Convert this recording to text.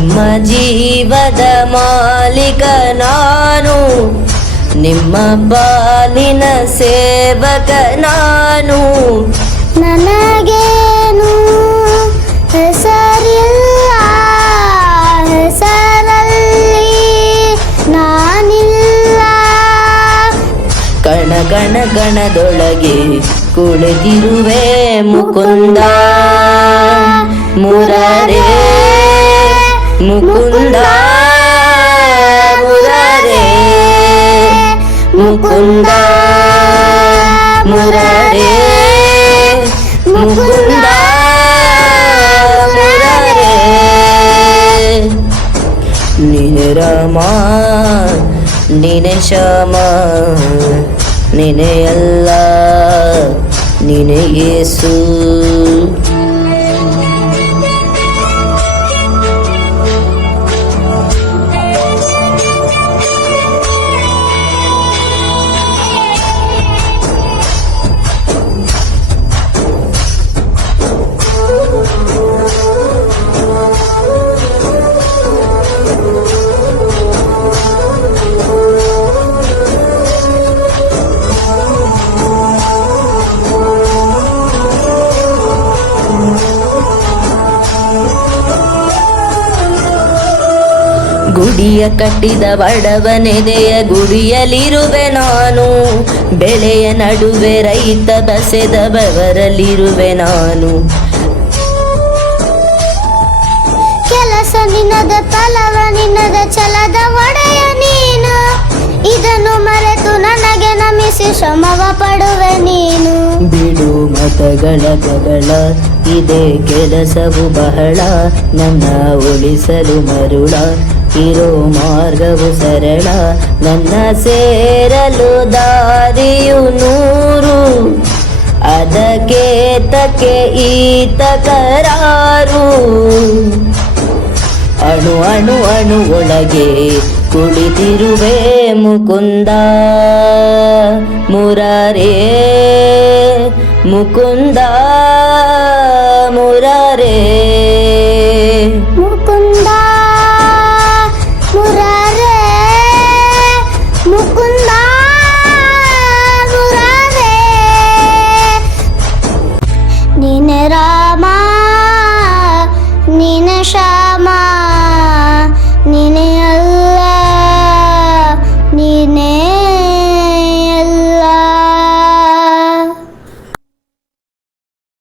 ನಿಮ್ಮ ಜೀವದ ಮಾಲೀಕ ನಾನು, ನಿಮ್ಮ ಪಾಲಿನ ಸೇವಕ ನಾನು. ನನಗೇನು ಹೆಸರಿಲ್ಲ, ಹೆಸರಲ್ಲಿ ನಾನಿಲ್ಲ. ಕಣ ಗಣ ಗಣದೊಳಗೆ ಕುಳಿತಿರುವೆ ಮುಕುಂದ ಮುರಾರೇ, ಮುಕುಂದ ಮುರಾರೇ, ಮುಕುಂದ ಮುರಾರೇ, ಮುಕುಂದ ಮುರಾರೇ. ನೀನೆ ರಾಮ, ನೀನೆ ಶ್ಯಾಮ, ನೀನೆ ಅಲ್ಲ, ನೀನೆ ಯೇಸು. ಗುಡಿಯ ಕಟ್ಟಿದ ಬಡವನೆದೆಯ ಗುಡಿಯಲಿರುವೆ ನಾನು, ಬೆಳೆಯ ನಡುವೆ ರೈತ ಬಸೆದ ಬೆವರಲ್ಲಿರುವೆ ನಾನು. ಕೆಲಸ ನಿನ್ನದ, ಫಲವ ನಿನ್ನದ, ಛಲದ ಒಡೆಯ ನೀನು. ಇದನ್ನು ಮರೆತು ನನಗೆ ನಮಿಸಿ ಶ್ರಮವ ಪಡುವೆ ನೀನು. ಬಿಡು ಮತಗಳ ಜಗಳ, ಇದೇ ಕೆಲಸವು ಬಹಳ, ನನ್ನ ಉಳಿಸಲು ಮರುಳ. ಇರೋ ಮಾರ್ಗವು ಸರಳ, ನನ್ನ ಸೇರಲು ದಾರಿಯು ನೂರು. ಅದಕ್ಕೆ ತಕ್ಕೆ ಈತ ಕರಾರು. ಅಣು ಅಣು ಅಣು ಒಳಗೆ ಕುಳಿತಿರುವೆ ಮುಕುಂದ ಮುರಾರೇ, ಮುಕುಂದ ಮುರಾರೇ.